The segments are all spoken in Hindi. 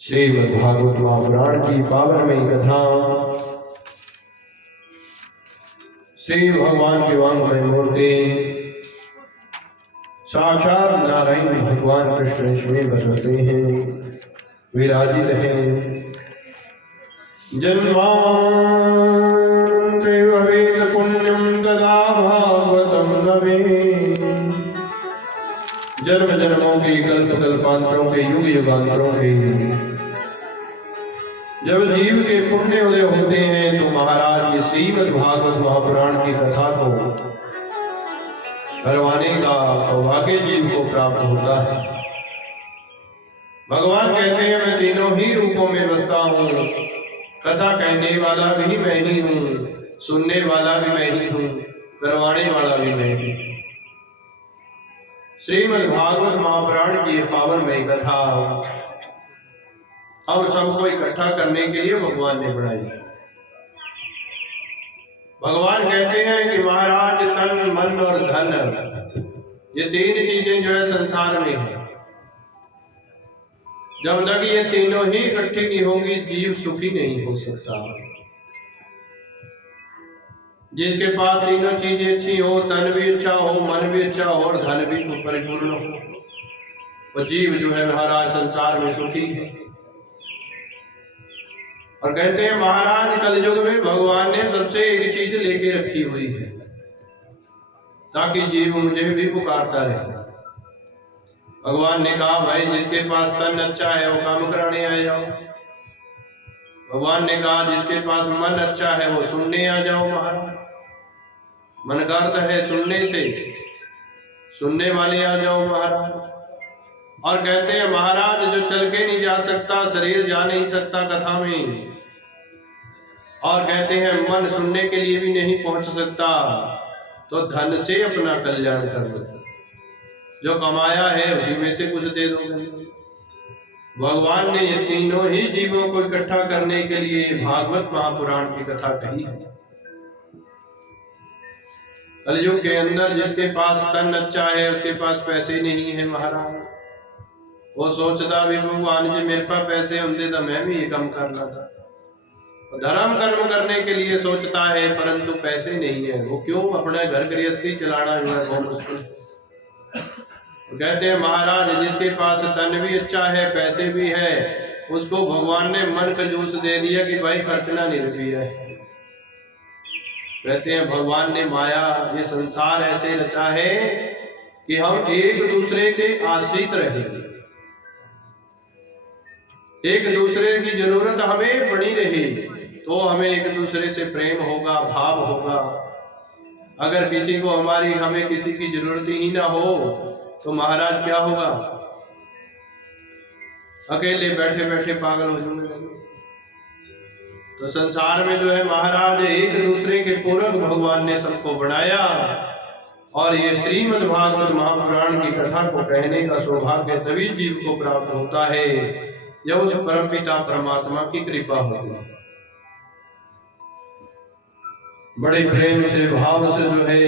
श्रीमद्भागवत महापुराण की पावनमयी कथा। श्री भगवान की वांगमय मूर्ति साक्षात नारायण भगवान कृष्ण इसमें बसते हैं, विराजित हैं। जन्मांते भवेत् पुण्यं तदा भागवतं नवेत्। जन्म जन्मों के कल्प कल्पांतरों के युग युगांतरों के जब जीव के पुण्य उदय होते हैं तो महाराज ये श्रीमद्भागवत महापुराण की कथा को करवाने का सौभाग्य जीव को प्राप्त होता है। भगवान कहते हैं मैं तीनों ही रूपों में बसता हूँ, कथा कहने वाला भी मैं ही हूँ, सुनने वाला भी मैं ही हूँ, करवाने वाला भी मैं ही। श्रीमद्भागवत महापुराण की पावनमयी कथा हम सबको इकट्ठा करने के लिए भगवान ने बनाई। भगवान कहते हैं कि महाराज तन मन और धन ये तीन चीजें जो है संसार में है। जब तक ये तीनों ही इकट्ठी नहीं होंगी जीव सुखी नहीं हो सकता। जिसके पास तीनों चीजें अच्छी हो, तन भी अच्छा हो, मन भी अच्छा हो और धन भी परिपूर्ण हो, वो जीव जो है महाराज संसार में सुखी है। और कहते हैं महाराज कलयुग में भगवान ने सबसे एक चीज लेके रखी हुई है ताकि जीव मुझे भी पुकारता रहे। भगवान ने कहा भाई जिसके पास तन अच्छा है वो काम कराने आ जाओ। भगवान ने कहा जिसके पास मन अच्छा है वो सुनने आ जाओ। महाराज मन का अर्थ है सुनने से, सुनने वाले आ जाओ महाराज। और कहते हैं महाराज जो चल के नहीं जा सकता, शरीर जा नहीं सकता कथा में, और कहते हैं मन सुनने के लिए भी नहीं पहुंच सकता, तो धन से अपना कल्याण कर लो। जो कमाया है उसी में से कुछ दे दो। भगवान ने ये तीनों ही जीवों को इकट्ठा करने के लिए भागवत महापुराण की कथा कही है। कलयुग के अंदर जिसके पास तन अच्छा है उसके पास पैसे नहीं है महाराज, वो सोचता भी भगवान जी मेरे पास पैसे होते तो मैं भी ये काम करना था। धर्म कर्म करने के लिए सोचता है परंतु पैसे नहीं है, वो क्यों अपना घर गृहस्थी चलाना जो है बहुत मुश्किल। कहते हैं महाराज जिसके पास तन भी अच्छा है, पैसे भी है, उसको भगवान ने मन का जूस दे दिया कि भाई खर्चना नहीं रुपया है। कहते हैं भगवान ने माया ये संसार ऐसे रचा है कि हम एक दूसरे के आश्रित रहेंगे, एक दूसरे की जरूरत हमें पड़ी रही तो हमें एक दूसरे से प्रेम होगा, भाव होगा। अगर किसी को हमें किसी की जरूरत ही ना हो तो महाराज क्या होगा, अकेले बैठे बैठे पागल हो जाएंगे। तो संसार में जो है महाराज एक दूसरे के पूरक भगवान ने सबको बनाया। और ये श्रीमद्भागवत महापुराण की कथा को कहने का सौभाग्य तभी जीव को प्राप्त होता है जब उस परमपिता परमात्मा की कृपा होती है। बड़े प्रेम से भाव से जो है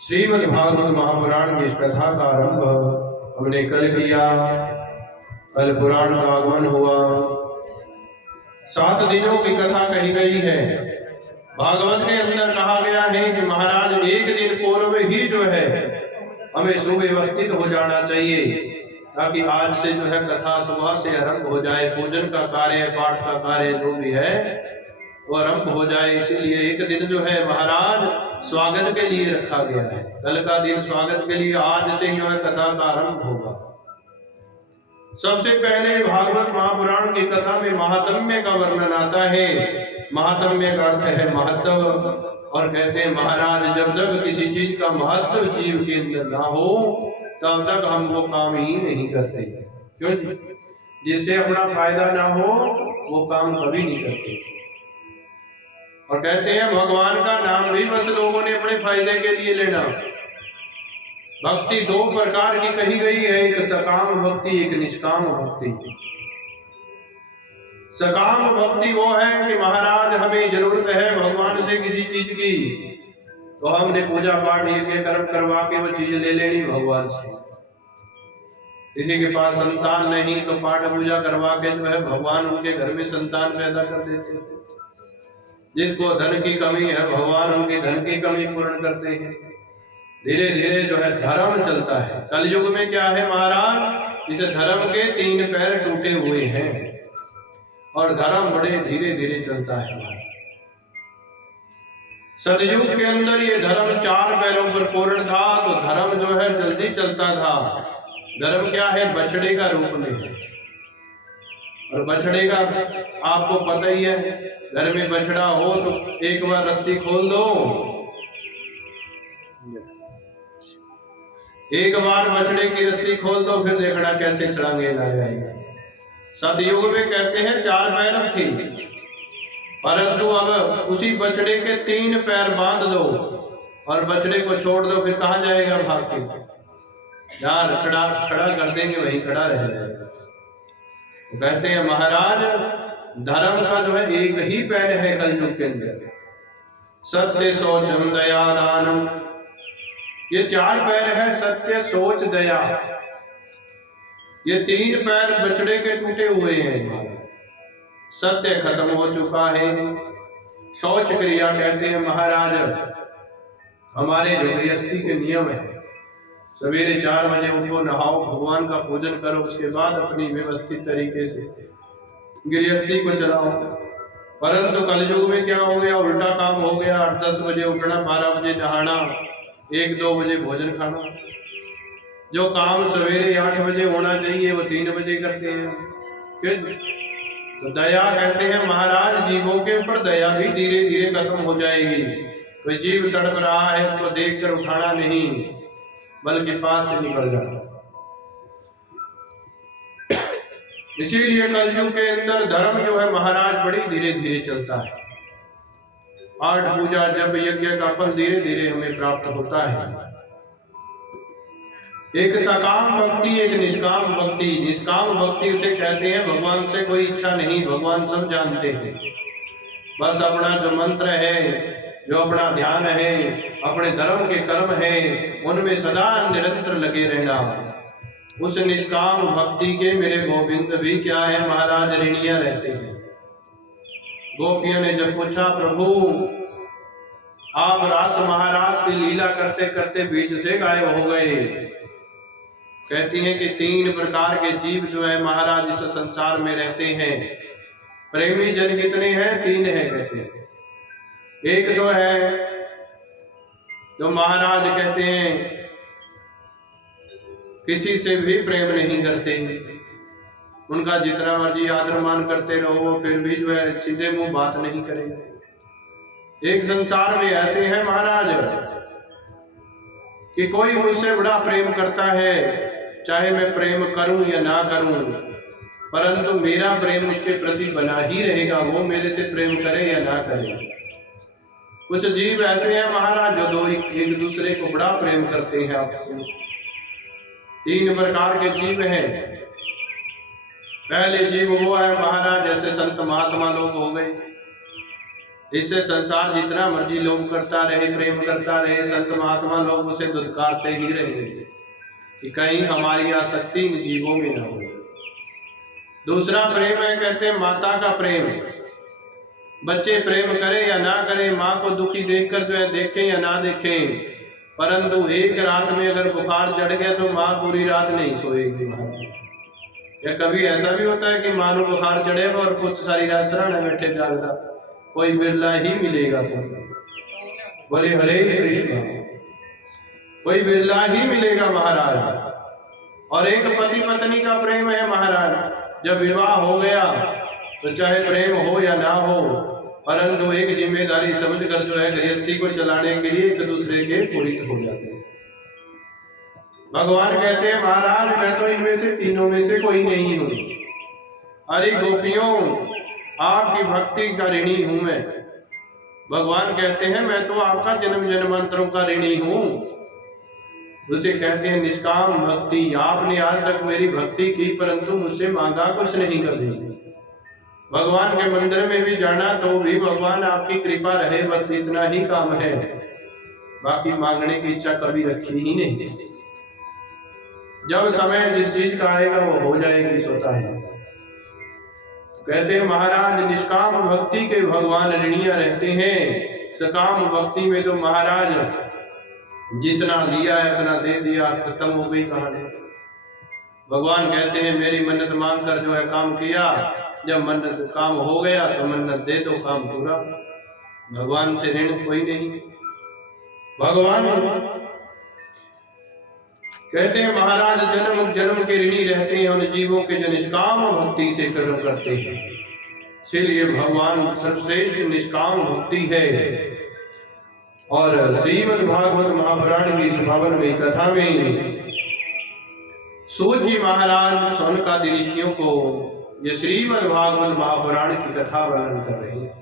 श्रीमद्भागवत महापुराण की इस कथा का आरंभ हमने कल किया। कल पुराण का आगमन हुआ, 7 दिनों की कथा कही गई है। भागवत के अंदर कहा गया है कि महाराज एक दिन पूर्व ही जो है हमें सुव्यवस्थित हो जाना चाहिए ताकि आज से जो है कथा सुबह से आरंभ हो जाए। पूजन का कार्य, पाठ का कार्य जो भी है वो आरंभ हो जाए। इसीलिए एक दिन जो है महाराज स्वागत के लिए रखा गया है। कल का दिन स्वागत के लिए, आज से जो है कथा का आरंभ होगा। सबसे पहले भागवत महापुराण की कथा में महात्म्य का वर्णन आता है। महात्म्य का अर्थ है महत्व। और कहते हैं महाराज जब तक किसी चीज का महत्व जीव के अंदर ना हो तब तक हम वो काम ही नहीं करते। क्यों? जिससे अपना फायदा ना हो वो काम कभी नहीं करते। और कहते हैं भगवान का नाम भी बस लोगों ने अपने फायदे के लिए लेना। भक्ति 2 प्रकार की कही गई है, एक सकाम भक्ति, एक निष्काम भक्ति। सकाम भक्ति वो है कि महाराज हमें जरूरत है भगवान से किसी चीज की तो हमने पूजा पाठ ये कर्म करवा के वो चीज ले लेनी भगवान से। किसी के पास संतान नहीं तो पाठ पूजा करवा के जो है भगवान उनके घर में संतान पैदा कर देते हैं। जिसको धन की कमी है भगवान उनकी धन की कमी पूर्ण करते हैं। धीरे धीरे जो है धर्म चलता है। कलयुग में क्या है महाराज, इस धर्म के 3 पैर टूटे हुए हैं और धर्म बड़े धीरे धीरे चलता है महाराज। सतयुग के अंदर ये धर्म 4 पैरों पर पूर्ण था तो धर्म जो है जल्दी चलता था। धर्म क्या है, बछड़े का रूप में है। और बछड़े का आपको पता ही है, घर में बछड़ा हो तो एक बार रस्सी खोल दो, एक बार बछड़े की रस्सी खोल दो फिर देखना कैसे छलांगे ला जाएगा। सतयुग में कहते हैं 4 पैर थी, परंतु अब उसी बछड़े के 3 पैर बांध दो और बछड़े को छोड़ दो, फिर कहाँ जाएगा भाग के, जहाँ खड़ा कर देंगे वहीं खड़ा रह जाएगा। तो कहते हैं महाराज धर्म का जो है एक ही पैर है कलयुग के अंदर, सत्य शौचम दया दानम। ये 4 पैर है, सत्य सोच दया। ये 3 पैर बछड़े के टूटे हुए हैं। सत्य खत्म हो चुका है। शौच क्रिया कहते हैं महाराज, हमारे जो गृहस्थी के नियम है, सवेरे 4 बजे उठो, नहाओ, भगवान का पूजन करो, उसके बाद अपनी व्यवस्थित तरीके से गृहस्थी को चलाओ। परंतु कलयुग में क्या हो गया, उल्टा काम हो गया। 8-10 बजे उठना, 12 बजे नहाना, 1-2 बजे भोजन खाना। जो काम सवेरे 8 बजे होना चाहिए वो 3 बजे करते हैं। फिर तो दया कहते हैं महाराज, जीवों के ऊपर दया भी धीरे धीरे खत्म हो जाएगी। कोई जीव तड़प रहा है उसको देखकर उठाना नहीं, बल्कि पास से निकल जाना। इसीलिए कलयुग के अंदर धर्म जो है महाराज बड़ी धीरे धीरे चलता है। पाठ पूजा जब यज्ञ का फल धीरे धीरे हमें प्राप्त होता है। एक सकाम भक्ति, एक निष्काम भक्ति। निष्काम भक्ति उसे कहते हैं भगवान से कोई इच्छा नहीं, भगवान सब जानते हैं। बस अपना जो मंत्र है, जो अपना ध्यान है, अपने धर्म के कर्म है, उनमें सदा निरंतर लगे रहना। उस निष्काम भक्ति के मेरे गोविंद भी क्या है महाराज, ऋणियां रहते हैं। गोपियों ने जब पूछा प्रभु आप रास महाराज की लीला करते करते बीच से गायब हो गए। कहती हैं कि 3 प्रकार के जीव जो है महाराज इस संसार में रहते हैं। प्रेमी जन कितने हैं, 3 हैं कहते हैं। एक तो है जो महाराज कहते हैं किसी से भी प्रेम नहीं करते, उनका जितना मर्जी आदर मान करते रहो वो फिर भी जो है सीधे मुंह बात नहीं करेंगे। एक संसार में ऐसे हैं महाराज कि कोई मुझसे बड़ा प्रेम करता है, चाहे मैं प्रेम करूं या ना करूं, परंतु मेरा प्रेम उसके प्रति बना ही रहेगा, वो मेरे से प्रेम करे या ना करे। कुछ जीव ऐसे हैं महाराज जो एक दूसरे को बड़ा प्रेम करते हैं आपस में। 3 प्रकार के जीव हैं। पहले जीव वो है महाराज जैसे संत महात्मा लोग हो गए। इससे संसार जितना मर्जी लोग करता रहे, प्रेम करता रहे, संत महात्मा लोग उसे दुत्कारते ही रहेंगे कि कहीं हमारी आसक्ति इन जीवों में न हो। दूसरा प्रेम है कहते हैं माता का प्रेम। बच्चे प्रेम करें या ना करें, माँ को दुखी देखकर जो है देखें या ना देखें, परंतु एक रात में अगर बुखार चढ़ गया तो माँ पूरी रात नहीं सोएगी। या कभी ऐसा भी होता है कि माँ को बुखार चढ़ेगा और कुछ सारी रात सराहना बैठे जागता, कोई बिरला ही मिलेगा। बोले हरे कृष्ण, कोई बिरला ही मिलेगा महाराज। और एक पति पत्नी का प्रेम है महाराज, जब विवाह हो गया तो चाहे प्रेम हो या ना हो, परंतु एक जिम्मेदारी समझकर जो है गृहस्थी को चलाने के लिए एक दूसरे के पूरित हो जाते हैं। भगवान कहते हैं महाराज मैं तो इनमें से तीनों में से कोई नहीं हूँ। अरे गोपियों आपकी भक्ति का ऋणी हूँ मैं। भगवान कहते हैं मैं तो आपका जन्म जन्मांतरों का ऋणी हूँ। उसे कहते हैं निष्काम भक्ति। आपने आज तक मेरी भक्ति की परंतु मुझसे मांगा कुछ नहीं कभी। भगवान के मंदिर में भी जाना तो भी भगवान आपकी कृपा रहे, बस इतना ही काम है, बाकी मांगने की इच्छा कभी रखी ही नहीं। जब समय जिस चीज का आएगा वो हो जाएगी स्वतः ही। कहते हैं महाराज निष्काम भक्ति के भगवान ऋणिया रहते हैं, सकाम भक्ति में तो महाराज जितना दिया है उतना दे दिया, खत्म हो गई कहानी। भगवान कहते हैं मेरी मन्नत मांग कर जो है काम किया, जब मन्नत काम हो गया तो मन्नत दे दो, काम पूरा। भगवान से ऋण कोई नहीं। भगवान कहते हैं महाराज जन्म जन्म के ऋणी रहते हैं उन जीवों के जो निष्काम भक्ति से कर्म करते हैं। इसलिए भगवान सर्वश्रेष्ठ निष्काम भक्ति है। और श्रीमद् भागवत महापुराण की 52वीं कथा में सूत जी महाराज सौनकादि ऋषियों को ये श्रीमद् भागवत महापुराण की कथा वर्णन कर रहे हैं।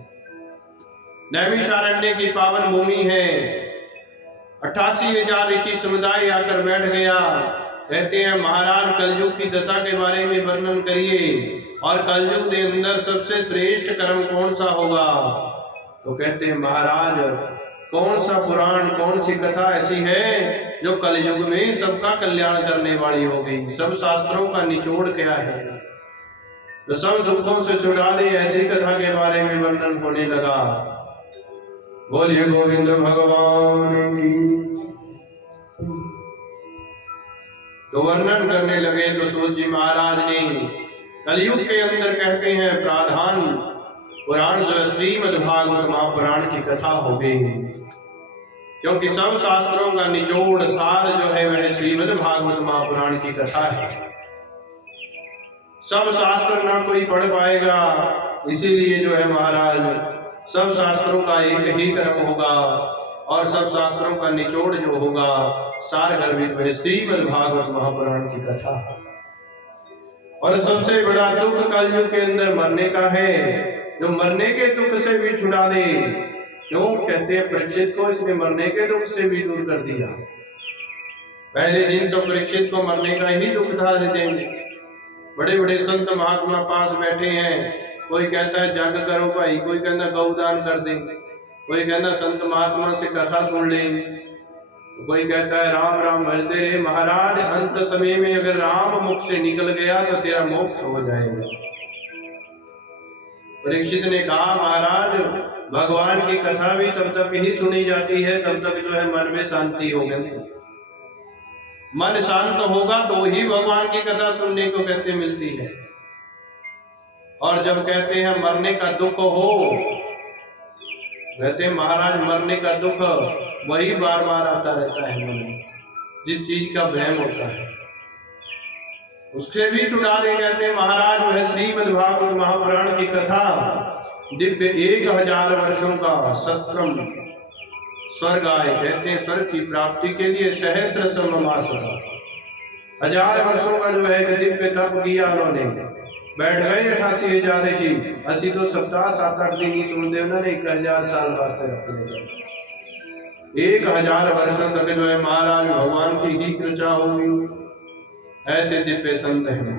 नैमिषारण्य की पावन भूमि है, 88,000 ऋषि समुदाय आकर बैठ गया। कहते हैं महाराज कलयुग की दशा के बारे में वर्णन करिए और कलयुग के अंदर सबसे श्रेष्ठ कर्म कौन सा होगा। तो कहते हैं महाराज कौन सा पुराण, कौन सी कथा ऐसी है जो कलयुग में सबका कल्याण करने वाली हो गई। सब शास्त्रों का निचोड़ क्या है, तो सब दुखों से छुड़ा दे, ऐसी कथा के बारे में वर्णन होने लगा। बोलिए गोविंद भगवान की। तो वर्णन करने लगे तो सूत जी महाराज ने कलयुग के अंदर कहते हैं प्राधान पुराण जो है श्रीमद् भागवत महापुराण की कथा हो गई, क्योंकि सब शास्त्रों का निचोड़ सार जो है वह श्रीमद् भागवत महापुराण की कथा है। सब शास्त्र ना कोई पढ़ पाएगा, इसीलिए जो है महाराज सब शास्त्रों का एक ही क्रम होगा और सब शास्त्रों का निचोड़ जो होगा सार गर्भित वह श्रीमद् भागवत महापुराण की कथा। और सबसे बड़ा दुख कलयुग के अंदर मरने का है, जो मरने के दुख से भी छुड़ा दे। क्यों कहते हैं परीक्षित को इसने मरने के दुख से भी दूर कर दिया। पहले दिन तो परीक्षित को मरने का ही दुख था। बड़े बड़े संत महात्मा पास बैठे हैं, कोई कहता है जग करो भाई, कोई कहता गौदान कर दे, कोई कहता संत महात्मा से कथा सुन ले, कोई कहता है राम राम भजते रहे। महाराज अंत समय में अगर राम मुख से निकल गया तो तेरा मोक्ष हो जाएगा। परीक्षित ने कहा महाराज भगवान की कथा भी तब तक ही सुनी जाती है, तब तक जो है मन में शांति होगी। मन शांत होगा तो ही भगवान की कथा सुनने को कहते मिलती है। और जब कहते हैं मरने का दुख हो, कहते हैं महाराज मरने का दुख वही बार बार आता रहता है मन में, जिस चीज का भ्रम होता है उससे भी छुड़ा दे। कहते हैं महाराज वह श्रीमद् भागवत महापुराण की कथा दिव्य 1000 वर्षों का सत्रम स्वर्ग आए। कहते हैं स्वर्ग की प्राप्ति के लिए सहस्त्र सममास था, 1000 वर्षों का जो है दिव्य तप किया उन्होंने। बैठ गए 88,000 ऋषि, असी तो सप्ताह 7-8 दिन ही सुनते उन्होंने 1000 साल वास्ते रखने। 1000 वर्षों तक जो है महाराज भगवान की ही कृपा होगी। ऐसे दिव्य संत हैं।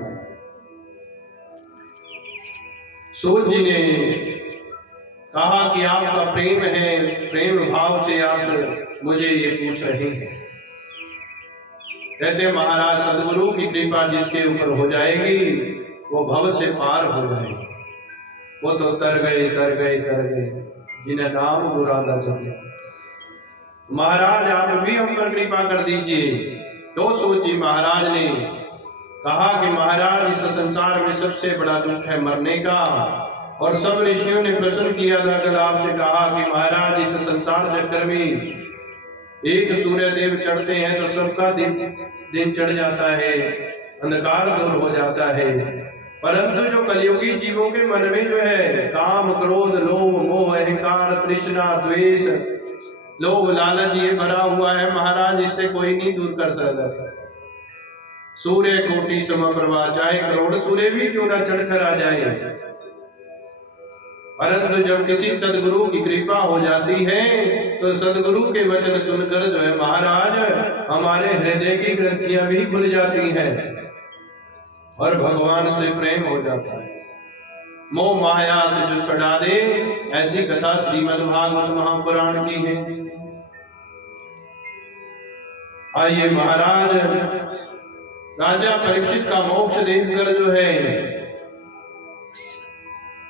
सूत जी ने कहा कि आपका प्रेम है, प्रेम भाव से आप मुझे ये पूछ रहे हैं। कहते महाराज सदगुरु की कृपा जिसके ऊपर हो जाएगी वो भव से पार हो जाएगी। वो तो तर गए तर गए तर गए जिन्हें नाम मुरादा चले। महाराज आप भी हम पर कृपा कर दीजिए। तो सोची महाराज ने कहा कि महाराज इस संसार में सबसे बड़ा दुख है मरने का। और सब ऋषियों ने प्रश्न किया था, कल आपसे कहा कि महाराज इस संसार चक्कर में एक सूर्य देव चढ़ते हैं तो सबका दिन चढ़ जाता है, अंधकार दूर हो जाता है। परंतु जो कलियुगी जीवों के मन में जो है काम क्रोध लोभ मोह अहंकार तृष्णा द्वेष लोभ लालच ये भरा हुआ है महाराज, इससे कोई नहीं दूर कर सकता। सूर्य कोटि समप्रभा, चाहे करोड़ सूर्य भी क्यों ना चढ़कर आ जाए, परंतु जब किसी सदगुरु की कृपा हो जाती है तो सदगुरु के वचन सुनकर जो है महाराज हमारे हृदय की ग्रंथियां भी खुल जाती हैं और भगवान से प्रेम हो जाता है। मोह माया से जो छुड़ा दे, ऐसी कथा श्रीमद् भागवत महापुराण की है। आइए महाराज राजा परीक्षित का मोक्ष देखकर जो है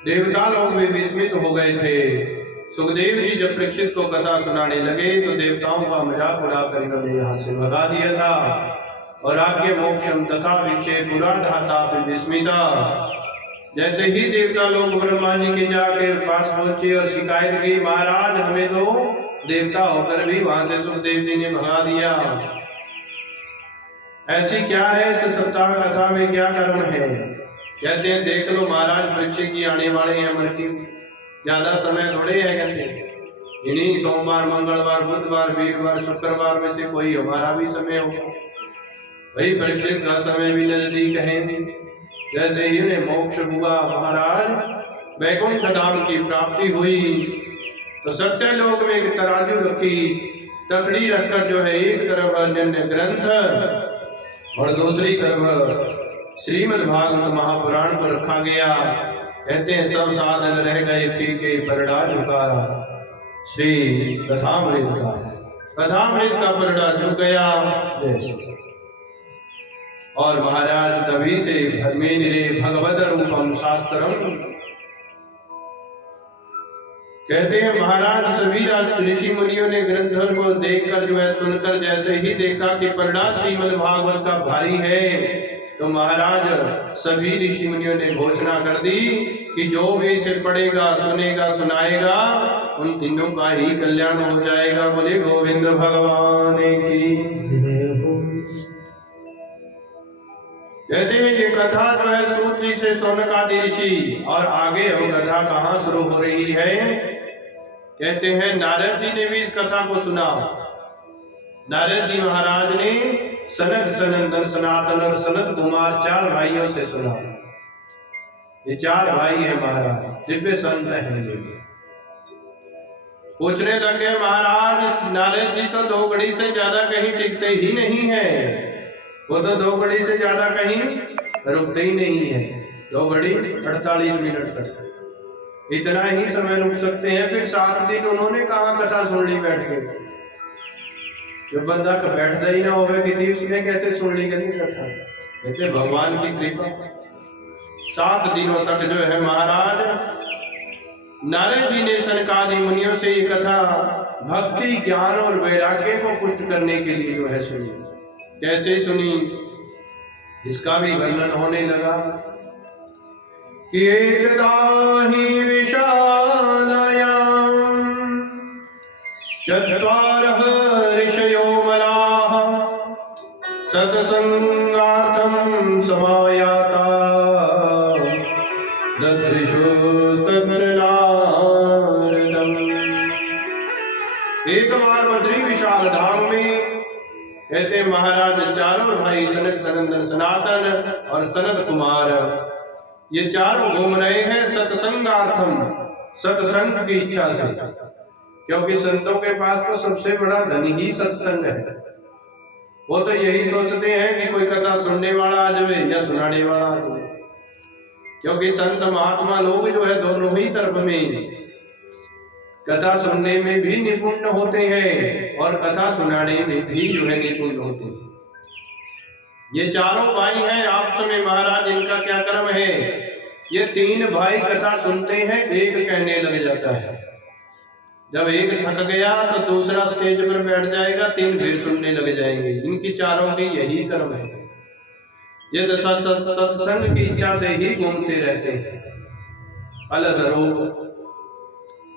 देवता लोग भी विस्मित हो गए थे। सुखदेव जी जब परीक्षित को कथा सुनाने लगे तो देवताओं का मजाक उड़ाकर इन्होंने यहाँ से भगा दिया था। और आज्ञा मोक्षम तथा विक्षे पुरा धाता विस्मिता। जैसे ही देवता लोग ब्रह्मा जी के जाके पास पहुंचे और शिकायत की, महाराज हमें तो देवता होकर भी वहां से सुखदेव जी ने भगा दिया, ऐसी क्या है इस सप्ताह कथा में, क्या कर्म है? कहते हैं देख लो महाराज परीक्षित जी आने वाले हैं, मृत्यु ज्यादा समय थोड़े है। कहते इन्हीं सोमवार, मंगलवार, बुधवार, वीरवार, शुक्रवार में से कोई हमारा भी समय होगा। वही परीक्षित का समय भी नजदीक है। जैसे ही उन्हें मोक्ष हुआ, महाराज वैकुंठ धाम की प्राप्ति हुई, तो सत्य लोक में एक तराजू रखी, तकड़ी रखकर जो है एक तरफ अन्य ग्रंथ और दूसरी तरफ श्रीमद् भागवत महापुराण को रखा गया। कहते हैं सब साधन रह गए फीके, परड़ा झुका श्री कथामृत का परड़ा झुक गया। जैसे और महाराज तभी से धर्मेन्द्रे भगवद रूपम शास्त्रम। कहते हैं महाराज सभी ऋषि मुनियों ने ग्रंथों को देखकर जो है सुनकर जैसे ही देखा कि परड़ा श्रीमद् भागवत का भारी है, तो महाराज सभी ऋषि मुनियों ने घोषणा कर दी कि जो भी इसे पढ़ेगा, सुनेगा, सुनाएगा, उन तीनों का ही कल्याण हो जाएगा। बोले गोविंद भगवान की। कहते हैं ये कथा जो है सूत जी से शौनक आदि ऋषि, और आगे अब कथा कहाँ शुरू हो रही है? कहते हैं नारद जी ने भी इस कथा को सुना। नारद जी महाराज ने सनक, सनंदन, सनातन और सनत कुमार 4 भाइयों से सुना। ये 4 भाई हैं महाराज, दिव्य संत हैं। ये पूछने लगे महाराज नारद जी तो 2 घड़ी से ज्यादा कहीं टिकते ही नहीं है, वो तो 2 घड़ी से ज्यादा कहीं रुकते ही नहीं है। 2 घड़ी 48 मिनट तक इतना ही समय रुक सकते हैं। फिर 7 दिन उन्होंने कहा कथा सुन ली बैठ के। जो बंदा बैठता ही ना होवे किसी, उसने कैसे सुन ली कथा? कहते भगवान की कृपा। 7 दिनों तक जो है महाराज नारद जी ने सनकादि मुनियों से ये कथा भक्ति, ज्ञान और वैराग्य को पुष्ट करने के लिए जो है सुनी। कैसे सुनी इसका भी वर्णन होने लगा कि एकदा हि विशालायां चत्वारः ऋषयो मलाः सत्संगार्थं समायाता ददृशुस्तत्र नारदम्। एक बार बद्री विशाल धाम में कहते महाराज 4 भाई सनक, सनंदन, सनातन और सनत कुमार, ये 4 घूम रहे हैं सत्संगार्थम, सत्संग की इच्छा से। क्योंकि संतों के पास तो सबसे बड़ा धन ही सत्संग है। वो तो यही सोचते हैं कि कोई कथा सुनने वाला आ जाए या सुनाने वाला आ जाए। क्योंकि संत महात्मा लोग जो है दोनों ही तरफ में कथा सुनने में भी निपुण होते हैं और कथा सुनाने में भी जो है निपुण होते हैं। ये 4 भाई हैं आपस में महाराज, इनका क्या क्रम है? ये 3 भाई कथा सुनते हैं, एक कहने लग जाता है। जब एक थक गया तो दूसरा स्टेज पर बैठ जाएगा, 3 फिर सुनने लग जाएंगे। इनकी 4 की यही क्रम है। ये तो सत्संग की इच्छा से ही घूमते रहते हैं। अलग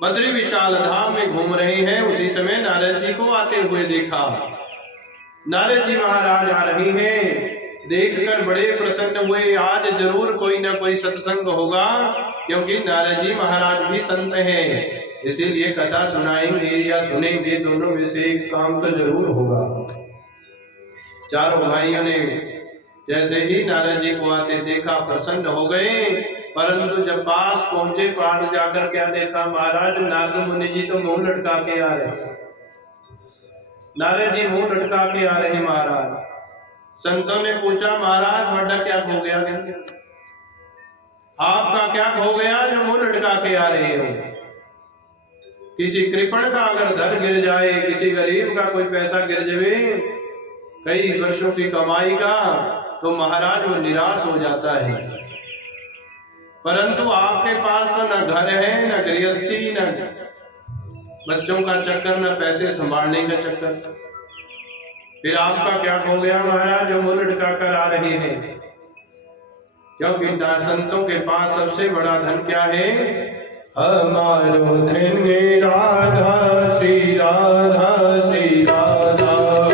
बद्री विशाल धाम में घूम रहे हैं। उसी समय नारद जी को आते हुए देखा। नारद जी महाराज आ रहे हैं, देखकर बड़े प्रसन्न हुए। आज जरूर कोई ना कोई सत्संग होगा, क्योंकि नारद जी महाराज भी संत हैं, इसीलिए कथा सुनाएंगे या सुनेंगे, दोनों में से एक काम तो जरूर होगा। 4 भाइयों ने जैसे ही नारद जी को आते देखा प्रसन्न हो गए, परंतु जब पास पहुंचे, पास जाकर क्या देखा महाराज? नारद मुनि जी तो मुंह लटका के आ रहे। नारद जी मुंह लटका के आ रहे महाराज। संतों ने पूछा महाराज ਤੁਹਾਡਾ क्या खो गया? आपका क्या खो गया जो मुंह लटका के आ रहे हो? किसी कृपण का अगर धन गिर जाए, किसी गरीब का कोई पैसा गिर जाए, कई वर्षों की कमाई का, तो महाराज वो निराश हो जाता है। परंतु आपके पास तो न घर है, न गृहस्थी, न बच्चों का चक्कर, न पैसे संभालने का चक्कर, फिर आपका क्या हो गया महाराज जो मुंह लटका कर आ रहे हैं? क्योंकि संतों के पास सबसे बड़ा धन क्या है? हमारो धन राधा श्री राधा श्री राधा,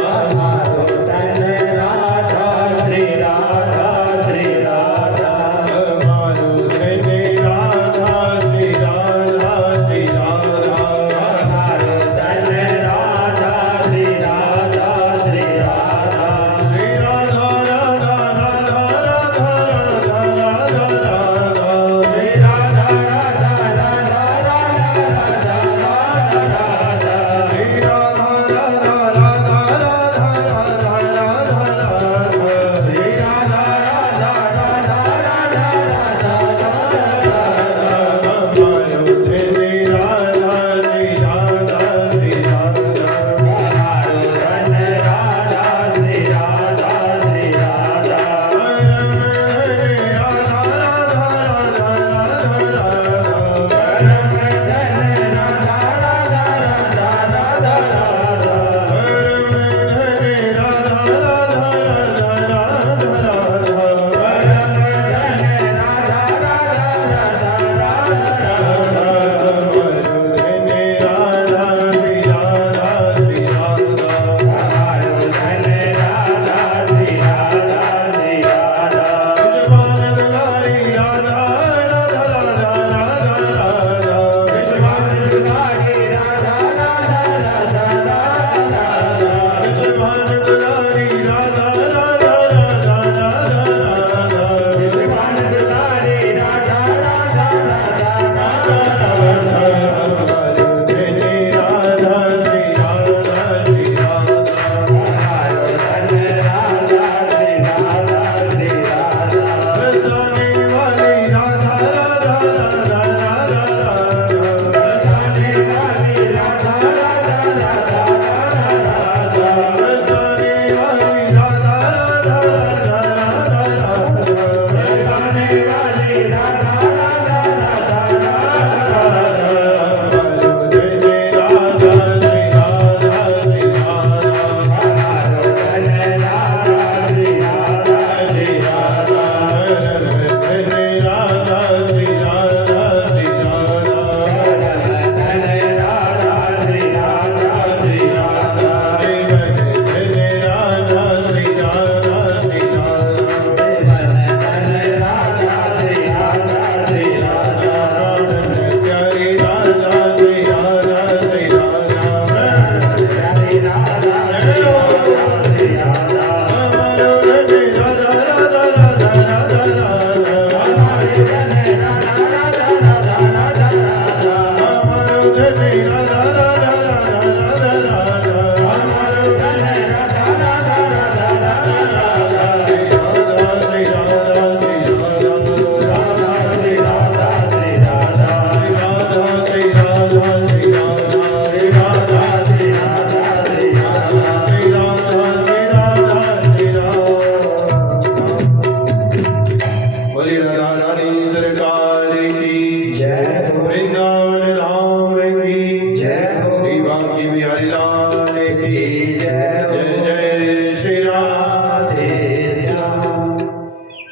हमारो धन राधा श्री राधा श्री राधा, हमारो धन राधा श्री राधा श्री राधा, हमारो धन राधा श्री राधा श्री राधा, श्री राधा राधा राधा राधा राधा राधा, श्री राधा राधा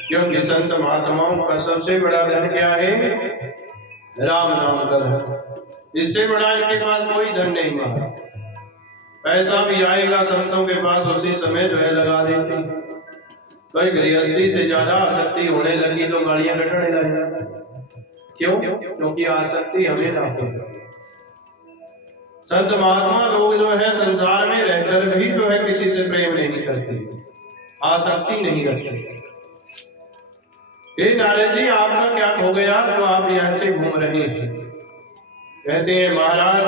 क्योंकि संत महात्माओं का सबसे बड़ा धन क्या है? राम नाम का धन। इससे बड़ा इनके पास कोई धन नहीं मारा। पैसा भी आएगा संतों के पास उसी समय जो है लगा देते। कोई गृहस्थी से ज्यादा आसक्ति होने लगी तो गाड़ियां कटने लगी। क्यों? क्योंकि आसक्ति हमें ना हो। संत महात्मा लोग जो है संसार में रहकर भी जो है किसी से प्रेम नहीं करते, आसक्ति नहीं करते। नारद जी आपका क्या हो गया जो आप यहाँ से घूम रहे हैं? कहते हैं महाराज